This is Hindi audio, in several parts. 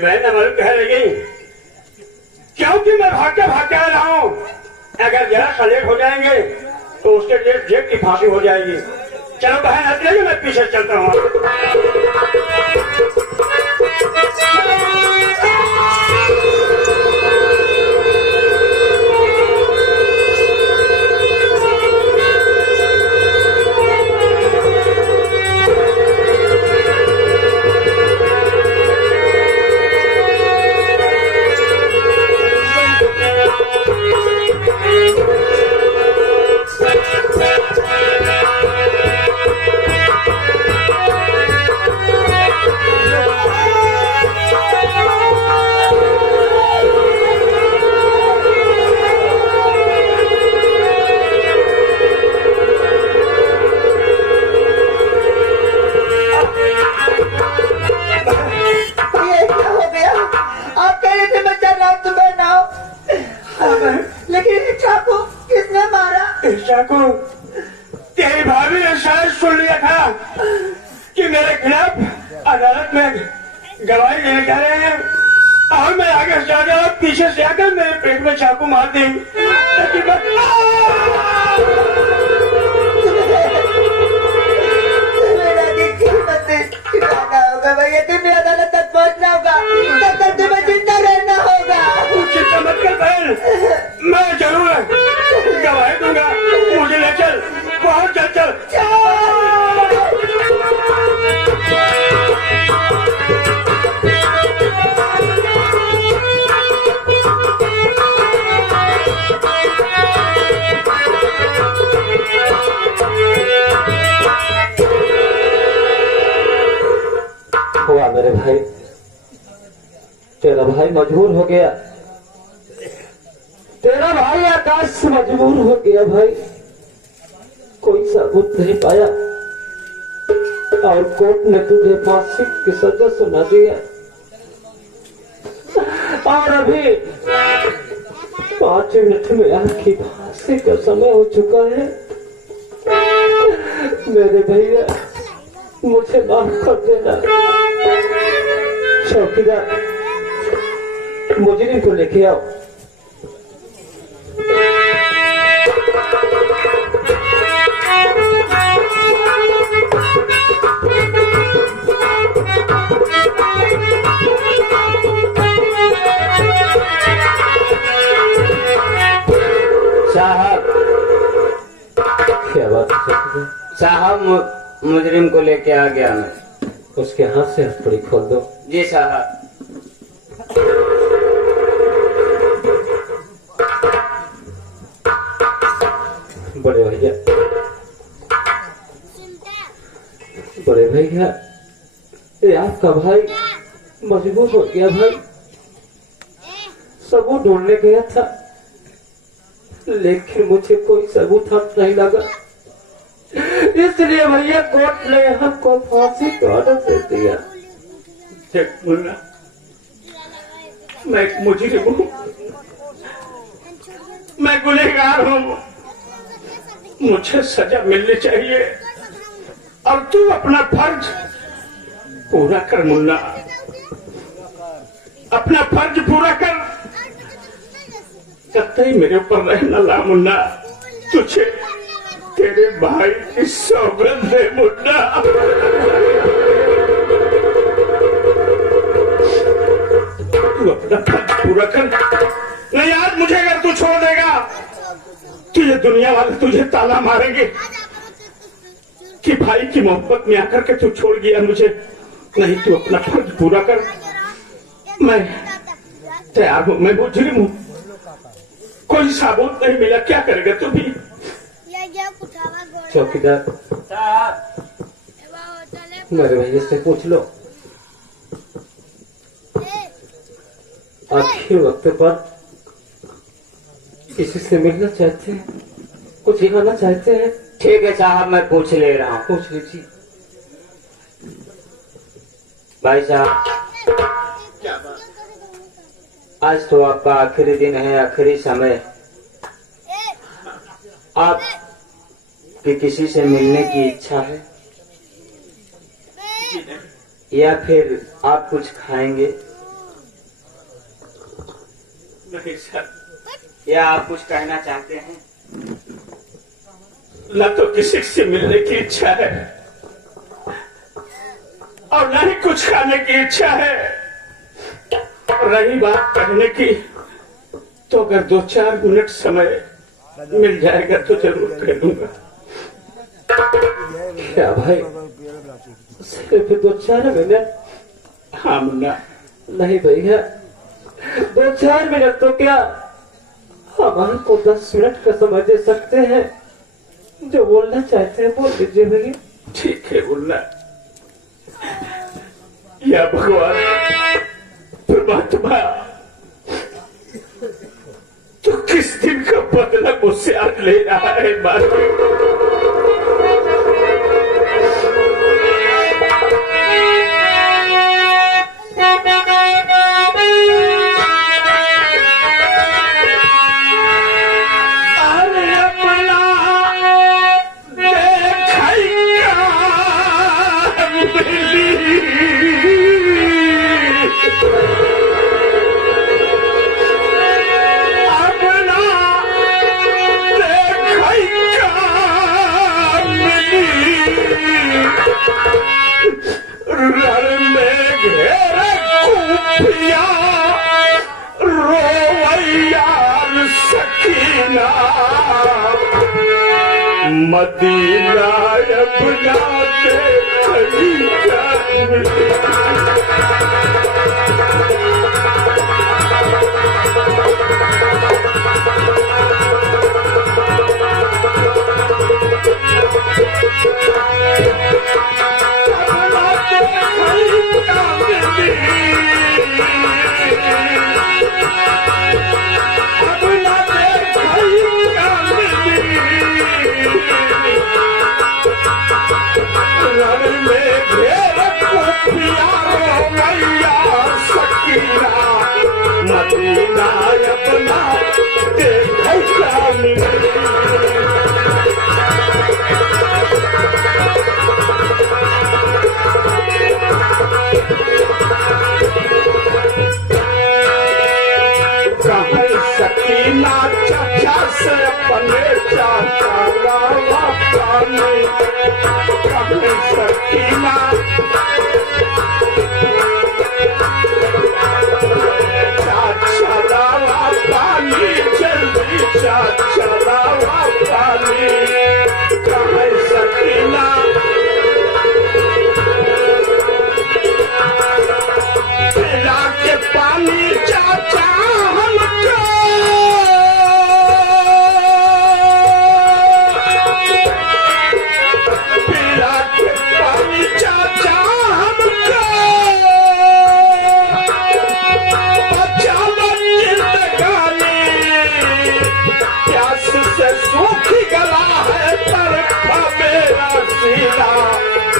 बहन अमल कह रही क्योंकि मैं भाग के आ रहा हूँ। अगर जरा सा लेट हो जाएंगे तो उसके जेब की फांसी हो जाएगी। चलो बहन हट जाइए, मैं पीछे चलता हूँ। चाकू तेरी भाभी ने शायद सुन लिया था कि मेरे खिलाफ अदालत में गवाही देने जा रहे हैं और मैं आगे से आकर पीछे से आकर मेरे पेट में चाकू मार दी। होगा भैया, तुम्हें अदालत तक पहुंचना होगा, तब तक तुम्हें जिंदा रहना होगा। चिंता मत कर बहन, मैं जरूर गवाही दूंगा। मुझे ले चल, बहुत चल। हुआ मेरे भाई, तेरा भाई मजबूर हो गया, तेरा भाई आकाश मजबूर हो गया भाई। कोई सबूत नहीं पाया और कोर्ट ने तुझे फांसी की सजा सुना दिया और अभी 5 मिनट में आपकी फांसी का समय हो चुका है। मेरे भैया मुझे माफ कर देना। चौकीदार मुजरिम को लेके आओ। साहब, क्या बात है साहब मुजरिम को लेके आ गया मैं। उसके हाथ से हथकड़ी खोल दो। जी साहब। बड़े भैया, बड़े भैया, ये आपका भाई मजबूर हो गया भाई। सबूत ढूंढने गया था लेकिन मुझे कोई सबूत हाथ नहीं लगा, इसलिए भैया कोर्ट ने हमको फांसी का ऑर्डर दे दिया। मुन्ना, मैं मुजरिम हूँ, मैं गुनहगार हूँ, मुझे सजा मिलनी चाहिए और तू अपना फर्ज पूरा कर मुन्ना, अपना फर्ज पूरा कर। कतई मेरे ऊपर रहना ला मुन्ना, तुझे तेरे भाई की सौगंध है मुन्ना। तू अपना फर्ज पूरा कर, नहीं आज मुझे अगर तू छोड़ देगा तुझे दुनिया वाले तुझे ताला मारेंगे कि भाई की मोहब्बत में आकर के तू छोड़ गया मुझे। नहीं, तू अपना फर्ज पूरा कर। मैं तैयार हूँ, मैं मुजरिम हूँ, कोई सबूत नहीं मिला, क्या करेगा तू भी? चौकीदार मेरे भैया से पूछ लो, आखिर वक्त पर किसी से मिलना चाहते हैं, कुछ खाना चाहते हैं? ठीक है साहब, मैं पूछ ले रहा हूँ। पूछ लीजिए। भाई साहब, आज तो आपका आखिरी दिन है, आखिरी समय। आप कि किसी से मिलने की इच्छा है या फिर आप कुछ खाएंगे? नहीं सर, या आप कुछ कहना चाहते हैं? न तो किसी से मिलने की इच्छा है और न ही कुछ खाने की इच्छा है। रही बात कहने की, तो अगर 2-4 मिनट समय मिल जाएगा तो जरूर कह दूंगा। क्या भाई, सिर्फ 2-4 मिनट? हाँ मुन्ना, नहीं भैया, 2-4 मिनट तो क्या, हमारे को 10 मिनट का समय दे सकते हैं। जो बोलना चाहते हैं बोल दीजिए भैया। ठीक है मुन्ना। या भगवान परमात्मा, तो किस दिन का बदला मुझसे आज ले रहा है मालिक? मदीना अपना मदीना अपना सकीना चाचा से अपने चाचा लावा पानी, कभी सकीना चाचा लावा पानी, जल्दी चाचा लावा पानी, कभी सकीना पिला के पानी चाचा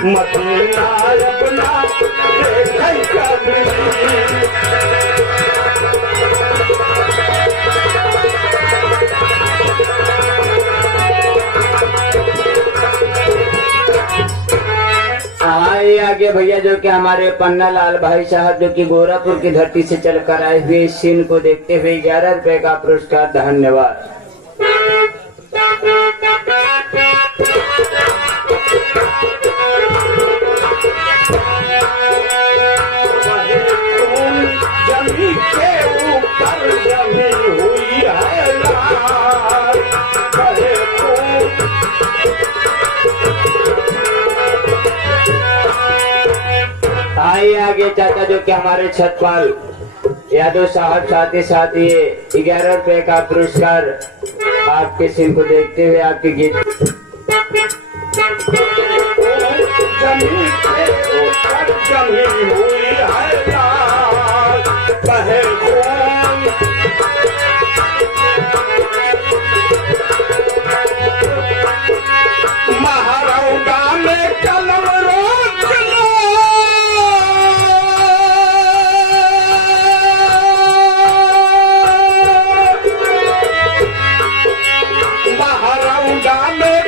मदीना अपना देखै कभी। आगे भैया जो कि हमारे पन्ना लाल भाई साहब जो कि गोरापुर की धरती से चलकर आए हुए इस सीन को देखते हुए 11 रुपए का पुरस्कार। धन्यवाद। जमी के ऊपर जमी हुई है लाल, आइए आगे चाचा जो कि हमारे छतपाल यादव साहब साथ ही साथ ये 11 रुपए का पुरस्कार आपके सीन को देखते हुए आपके गीत। जमी के ऊपर जमी हुई है लाल, बहे खून महारौदा में कलम रोक लो, महारौदा में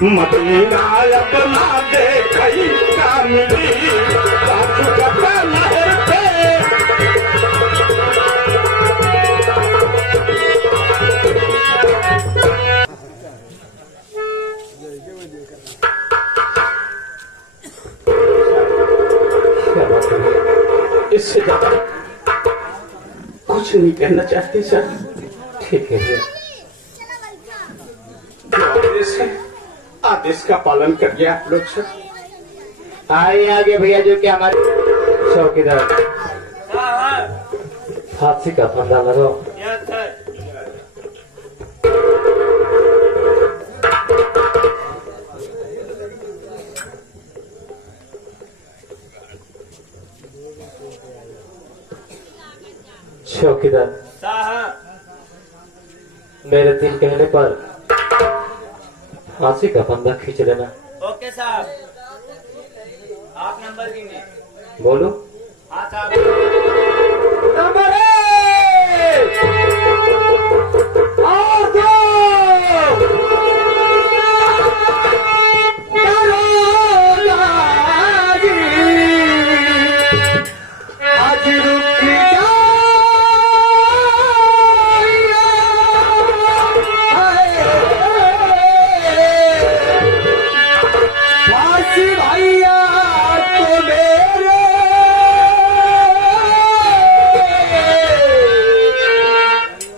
मदीना अपना देखई कामली सासू का लहर पे इससे ज्यादा कुछ नहीं कहना चाहते सर। ठीक है भैया। जो आदेश है आदेश का पालन करिए आप लोग सर। आइए आगे भैया जो कि हमारे चौकीदार फांसी का फंदा लगाओ। चौकीदार मेरे दिल कहने पर फांसी का फंदा खींच लेना। ओके साहब, आप नंबर गिनिए। बोलो। हाँ साहब। नंबर 1 और 2 आज रुक जा भैया तो मेरे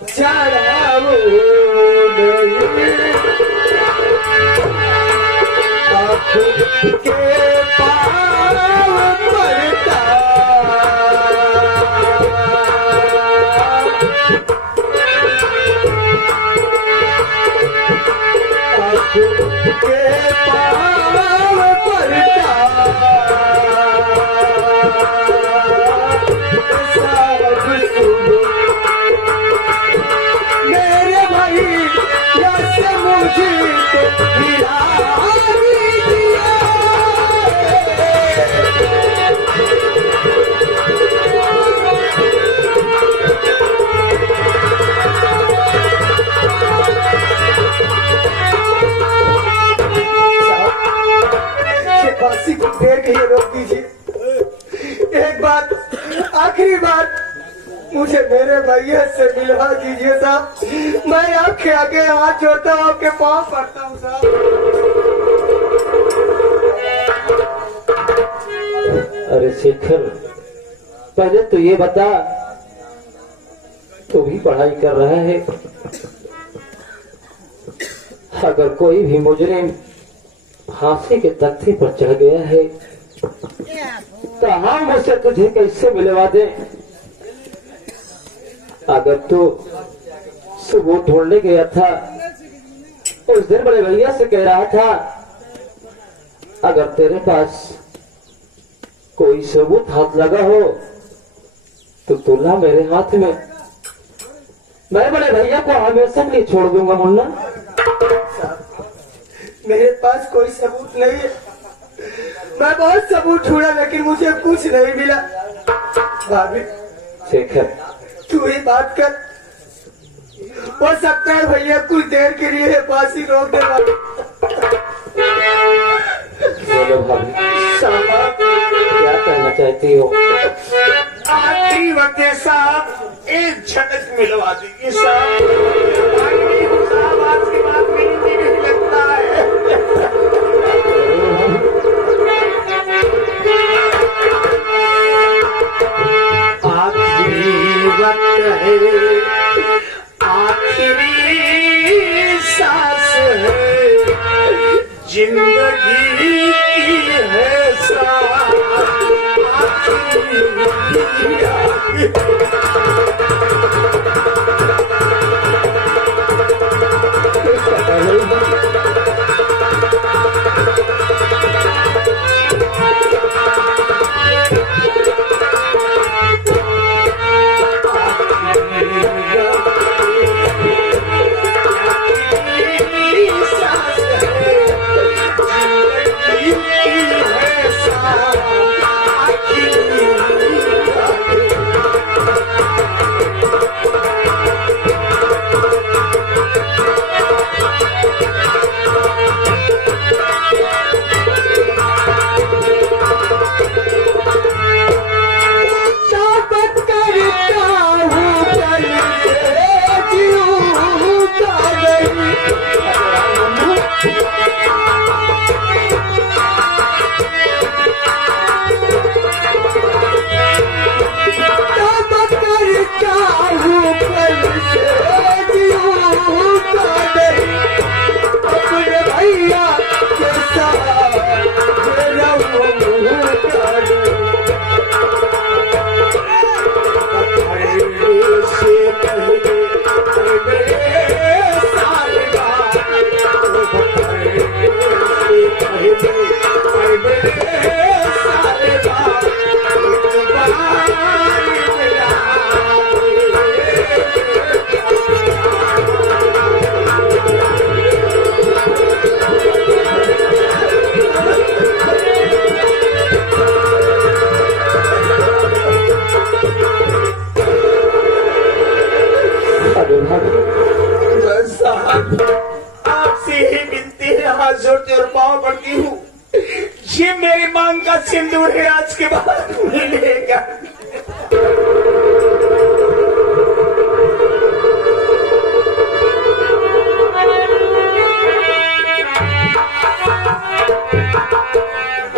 चढ़ाओ के पाव पड़ता के पाव पड़ता सब सुनो मेरे भाई जैसे मुझे तो मिला दीजिए। फांसी को देर के लिए रोक दीजिए। एक बात, आखिरी बात, मुझे मेरे भैया से मिलवा दीजिए साहब। मैं आपके आगे हाथ जोड़ता हूँ, आपके पाँव पड़ता हूँ साहब। अरे शेखर, पहले तो ये बता, तू भी पढ़ाई कर रहा है। अगर कोई भी मुजरिम फांसी के तख्ते पर चढ़ गया है तो हम उसे तुझे कैसे मिलवा दे? अगर तू सबूत ढूंढने गया था, उस दिन बड़े भैया से कह रहा था अगर तेरे पास कोई सबूत हाथ लगा हो तो तुला मेरे हाथ में, मैं बड़े भैया को हमेशा के लिए छोड़ दूंगा। मुन्ना, मेरे पास कोई सबूत नहीं है। मैं बहुत सबूत ढूंढा लेकिन मुझे कुछ नहीं मिला। भाभी, शेखर, तू ही बात कर। हो सकता है भैया कुछ देर के लिए फांसी रोक दे। बोलो भाभी, साहब क्या कहना चाहती हो? आखिरी वक्त है साहब, एक झटक मिलवा दीजिए साहब। साहब आपकी बात मेरी नहीं लगता है। आखिरी वक्त है, आखिरी सांस है, जिंदगी की है सांस आखिरी। चुकी हूँ। ये मेरी मांग का सिंदूर है, आज के बाद मिलेगा।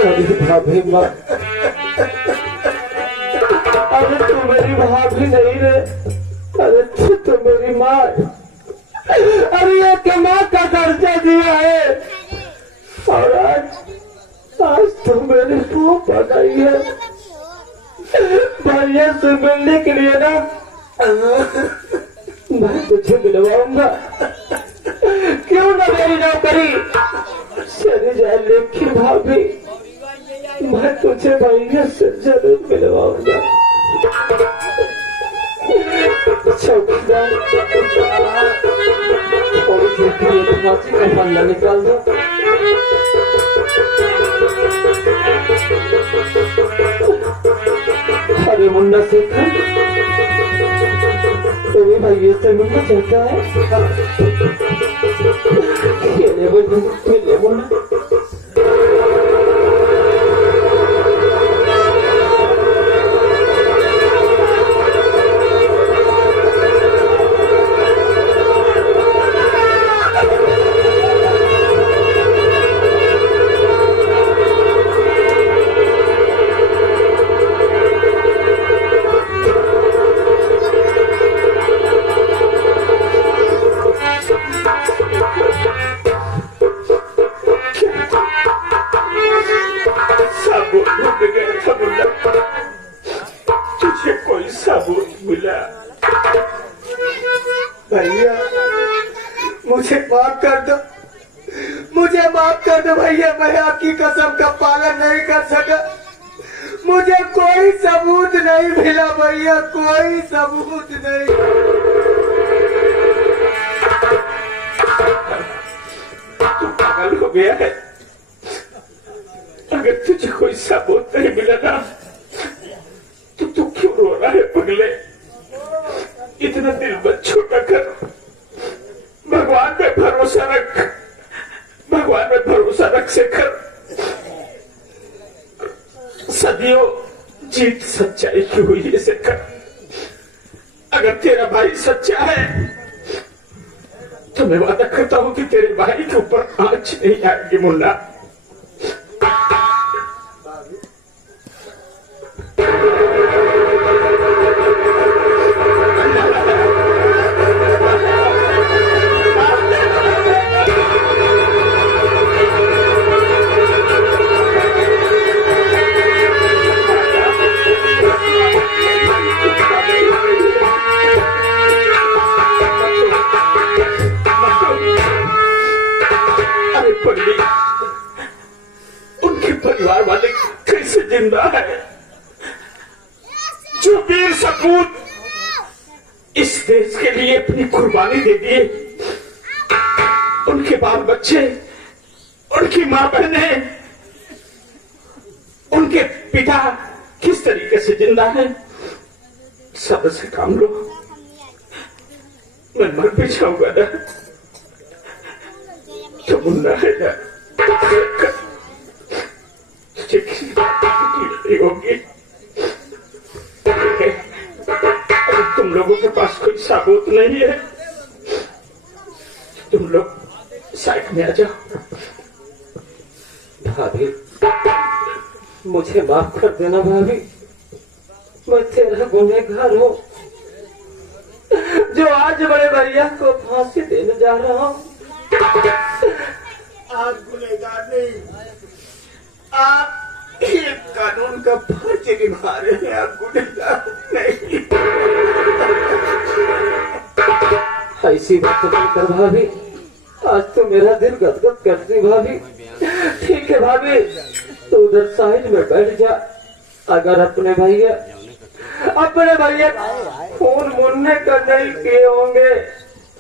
अरे भाभी माँ, अरे तू मेरी भाभी नहीं रे, अरे तू तो मेरी माँ। अरे ये के माँ का दर्जा दिया है और आज तो मेरी मुंह पकाई है। भैया से मिलने के लिए ना मैं तुझे मिलवाऊंगा, क्यों ना मेरी नौकरी चली जाए, लेकिन भाभी मैं तुझे भैया से जरूर मिलवाऊंगा। चौकीदार थोड़ी देर के लिए फांसी का फंदा निकाल दो। अरे मुन्ना शेखर, तो भी भैया से मिलना चाहता है? खेले मुन्ना। तुझे कोई सबूत मिला? भैया मुझे माफ कर दो, मुझे माफ कर दो भैया, मैं आपकी कसम का पालन नहीं कर सका। मुझे कोई सबूत नहीं मिला भैया, कोई सबूत नहीं। तू पागल हो गया है? अगर तुझे कोई सबूत नहीं मिला ना तो तू क्यों रो रहा है पगले? इतना दिल मत छोटा कर, भगवान पे भरोसा रख, भगवान पे भरोसा रख शेखर। सदियों जीत सच्चाई की हुई है शेखर। अगर तेरा भाई सच्चा है तो मैं वादा करता हूं कि तेरे भाई के ऊपर आंच नहीं आएगी मुन्ना। उनके परिवार वाले कैसे जिंदा है? जो वीर सपूत इस देश के लिए अपनी कुर्बानी दे दिए, उनके बाल बच्चे, उनकी मां बहनें, उनके पिता किस तरीके से जिंदा है? सब से काम लो, मैं मर भी जाऊंगा ना तो मुन्ना है ना, तुझे किसी बात की तकलीफ नहीं होगी। अगर तुम लोगों के पास कोई सबूत नहीं है तुम लोग साइड में आ जाओ। भाभी मुझे माफ कर देना भाभी, मैं तेरा गुनहगार हूँ जो आज बड़े भैया को फांसी देने जा रहा हूँ। आप गुनहगार नहीं, आप एक कानून का फर्ज निभा रहे हैं, आप गुनहगार नहीं। ऐसी बात नहीं कर भाभी, आज तो मेरा दिल गदगद करती भाभी। ठीक है भाभी, तो उधर साइड में बैठ जा। अगर अपने भैया खून मुन्ने का नहीं किए होंगे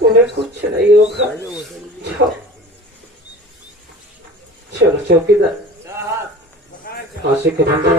उन्हें कुछ नहीं होगा। चलो चौकीदार फांसी के बंदा